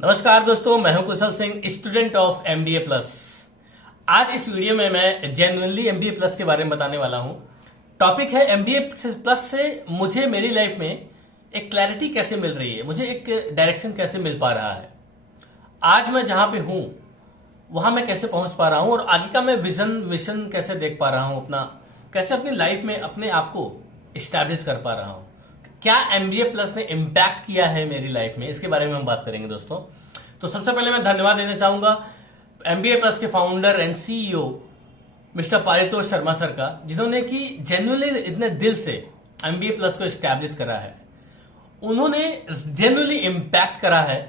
नमस्कार दोस्तों, मैं हूं Kushal Singh, student of MBA plus. आज इस वीडियो में मैं जेन्युइनली एमबीए प्लस के बारे में बताने वाला हूं। टॉपिक है एमबीए प्लस से मुझे मेरी लाइफ में एक क्लैरिटी कैसे मिल रही है, मुझे एक डायरेक्शन कैसे मिल पा रहा है, आज मैं जहां पे हूं वहां मैं कैसे पहुंच पा रहा हूं और आगे का मैं विजन कैसे देख पा रहा हूं, अपना कैसे अपनी लाइफ में अपने आप को इस्टेब्लिश कर पा रहा हूं, क्या एमबीए प्लस ने इम्पैक्ट किया है मेरी लाइफ में, इसके बारे में हम बात करेंगे दोस्तों। तो सबसे पहले मैं धन्यवाद देना चाहूंगा एमबीए प्लस के founder and CEO mister Paritosh Sharma sir का, जिन्होंने कि जेन्युइनली इतने दिल से एमबीए प्लस को इस्टेब्लिश करा है। उन्होंने जेन्युइनली इम्पैक्ट करा है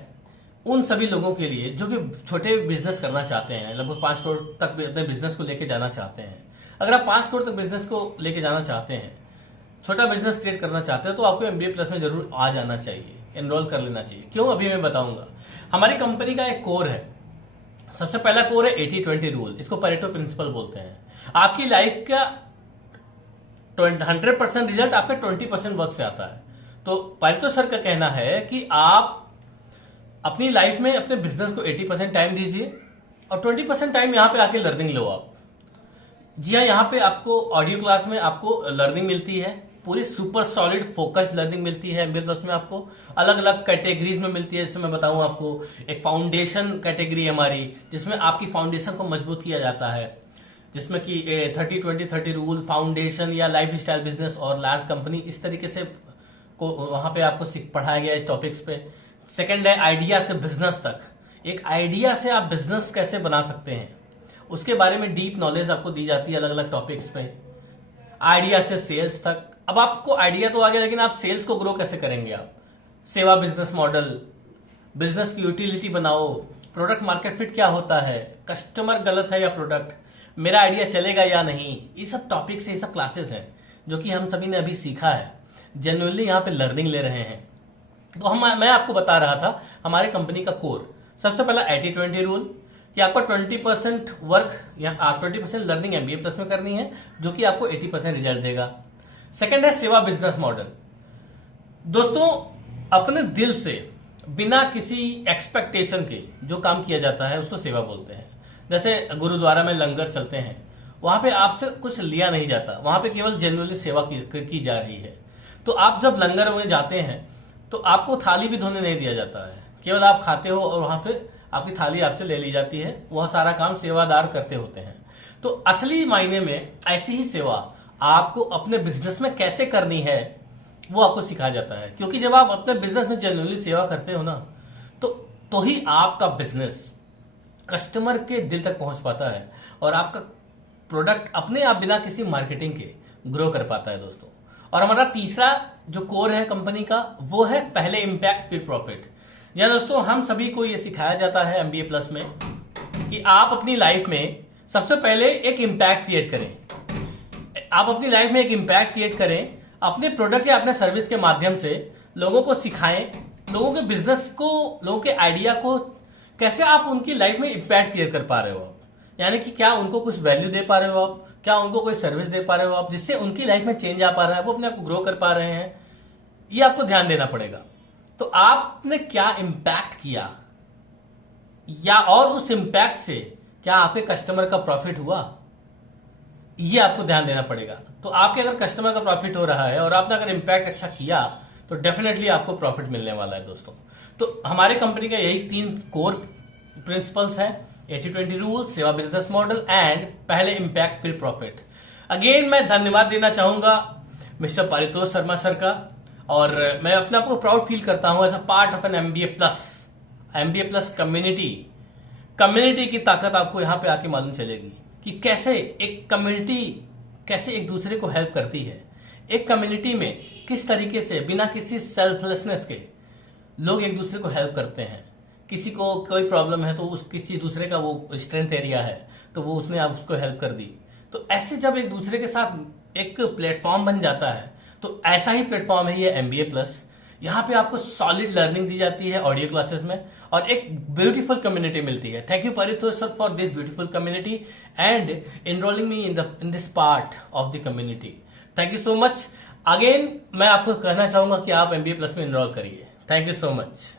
उन सभी लोगों के लिए जो कि छोटे बिजनेस करना चाहते हैं, लगभग 5 करोड़ तक अपने बिजनेस को लेके जाना चाहते हैं। अगर आप 5 करोड़ तक बिजनेस को लेके जाना चाहते हैं, छोटा बिजनेस क्रिएट करना चाहते हो, तो आपको एमबीए प्लस में जरूर आ जाना चाहिए, एनरोल कर लेना चाहिए। क्यों, अभी मैं बताऊंगा। हमारी कंपनी का एक कोर है। सबसे पहला कोर है 80-20 रूल, इसको परेटो प्रिंसिपल बोलते हैं। आपकी लाइफ का 100% रिजल्ट आपके 20% वर्क से आता है। तो पारितो सर का कहना है कि आप अपनी लाइफ में अपने बिजनेस को 80% टाइम दीजिए और 20% टाइम यहां पे आके लर्निंग लो आप। जी हाँ, यहाँ पे आपको ऑडियो क्लास में आपको लर्निंग मिलती है, पूरी सुपर सॉलिड फोकस्ड लर्निंग मिलती है। एमबीए प्लस में आपको अलग अलग कैटेगरीज में मिलती है। जैसे मैं बताऊं आपको, एक फाउंडेशन कैटेगरी हमारी, जिसमें आपकी फाउंडेशन को मजबूत किया जाता है, जिसमें कि 30-20-30 रूल, फाउंडेशन या लाइफ स्टाइल बिजनेस और लार्ज कंपनी, इस तरीके से को वहां पे आपको पढ़ाया गया इस टॉपिक्स पे। सेकेंड है आइडिया से बिजनेस तक, एक आइडिया से आप बिजनेस कैसे बना सकते हैं, उसके बारे में डीप नॉलेज आपको दी जाती है अलग अलग टॉपिक्स पे। आइडिया से सेल्स तक, अब आपको आइडिया तो आ गया, लेकिन आप सेल्स को ग्रो कैसे करेंगे आप। सेवा बिजनेस मॉडल, बिजनेस की यूटिलिटी बनाओ, प्रोडक्ट मार्केट फिट क्या होता है, कस्टमर गलत है या प्रोडक्ट, मेरा आइडिया चलेगा या नहीं, ये सब टॉपिक्स है, ये सब क्लासेस हैं जो कि हम सभी ने अभी सीखा है। जेन्युइनली यहाँ पे लर्निंग ले रहे हैं। तो मैं आपको बता रहा था हमारे कंपनी का कोर। सबसे पहला 80-20 रूल, कि आपको 20% वर्क या 20% लर्निंग एमबीए प्लस में करनी है, जो कि आपको 80% रिजल्ट देगा। सेकंड है सेवा बिजनेस मॉडल। दोस्तों, अपने दिल से बिना किसी एक्सपेक्टेशन के जो काम किया जाता है उसको सेवा बोलते हैं। जैसे गुरुद्वारा में लंगर चलते हैं, वहां पे आपसे कुछ लिया नहीं जाता, वहां पे केवल जेन्युइनली सेवा की जा रही है। तो आप जब लंगर में जाते हैं तो आपको थाली भी धोने नहीं दिया जाता है, केवल आप खाते हो और वहां पे आपकी थाली आपसे ले ली जाती है। वह सारा काम सेवादार करते होते हैं। तो असली मायने में ऐसी ही सेवा आपको अपने बिजनेस में कैसे करनी है वो आपको सिखाया जाता है। क्योंकि जब आप अपने बिजनेस में जेन्युइनली सेवा करते हो ना, तो ही आपका बिजनेस कस्टमर के दिल तक पहुंच पाता है और आपका प्रोडक्ट अपने आप बिना किसी मार्केटिंग के ग्रो कर पाता है दोस्तों। और हमारा तीसरा जो कोर है कंपनी का, वो है पहले इंपैक्ट फिर प्रॉफिट। या दोस्तों, हम सभी को ये सिखाया जाता है एमबीए प्लस में कि आप अपनी लाइफ में सबसे पहले एक इंपैक्ट क्रिएट करें। आप अपनी लाइफ में एक इंपैक्ट क्रिएट करें, अपने प्रोडक्ट या अपने सर्विस के माध्यम से लोगों को सिखाएं, लोगों के बिजनेस को, लोगों के आइडिया को कैसे आप उनकी लाइफ में इंपैक्ट क्रिएट कर पा रहे हो आप। यानी कि क्या उनको कुछ वैल्यू दे पा रहे हो आप, क्या उनको कोई सर्विस दे पा रहे हो आप, जिससे उनकी लाइफ में चेंज आ पा रहा है, वो अपने आप को ग्रो कर पा रहे हैं। ये आपको ध्यान देना पड़ेगा। तो आपने क्या इंपैक्ट किया, या और उस इंपैक्ट से क्या आपके कस्टमर का प्रॉफिट हुआ, ये आपको ध्यान देना पड़ेगा। तो आपके अगर कस्टमर का प्रॉफिट हो रहा है और आपने अगर इंपैक्ट अच्छा किया, तो डेफिनेटली आपको प्रॉफिट मिलने वाला है दोस्तों। तो हमारे कंपनी का यही 3 कोर प्रिंसिपल्स है: 80-20 रूल, सेवा बिजनेस मॉडल एंड पहले इंपैक्ट फिर प्रॉफिट। अगेन मैं धन्यवाद देना चाहूंगा मिस्टर पारितोष शर्मा सर का, और मैं अपने आप को प्राउड फील करता हूं as a part of an MBA plus community की ताकत आपको यहां पे आके मालूम चलेगी कि कैसे एक कम्युनिटी कैसे एक दूसरे को हेल्प करती है। एक कम्युनिटी में किस तरीके से बिना किसी सेल्फलेसनेस के लोग एक दूसरे को हेल्प करते हैं। किसी को कोई प्रॉब्लम है तो किसी दूसरे का वो स्ट्रेंथ एरिया है, तो वो उसने आप उसको हेल्प कर दी। तो ऐसे जब एक दूसरे के साथ एक प्लेटफॉर्म बन जाता है, तो ऐसा ही प्लेटफॉर्म है ये एमबीए प्लस। यहाँ पे आपको सॉलिड लर्निंग दी जाती है ऑडियो क्लासेस में, और एक ब्यूटीफुल कम्युनिटी मिलती है। Thank you Paritosh sir for this beautiful community and enrolling me in this part of the community. Thank you so much. Again मैं आपको कहना चाहूंगा कि आप एमबीए प्लस में एनरोल करिए। Thank you so much.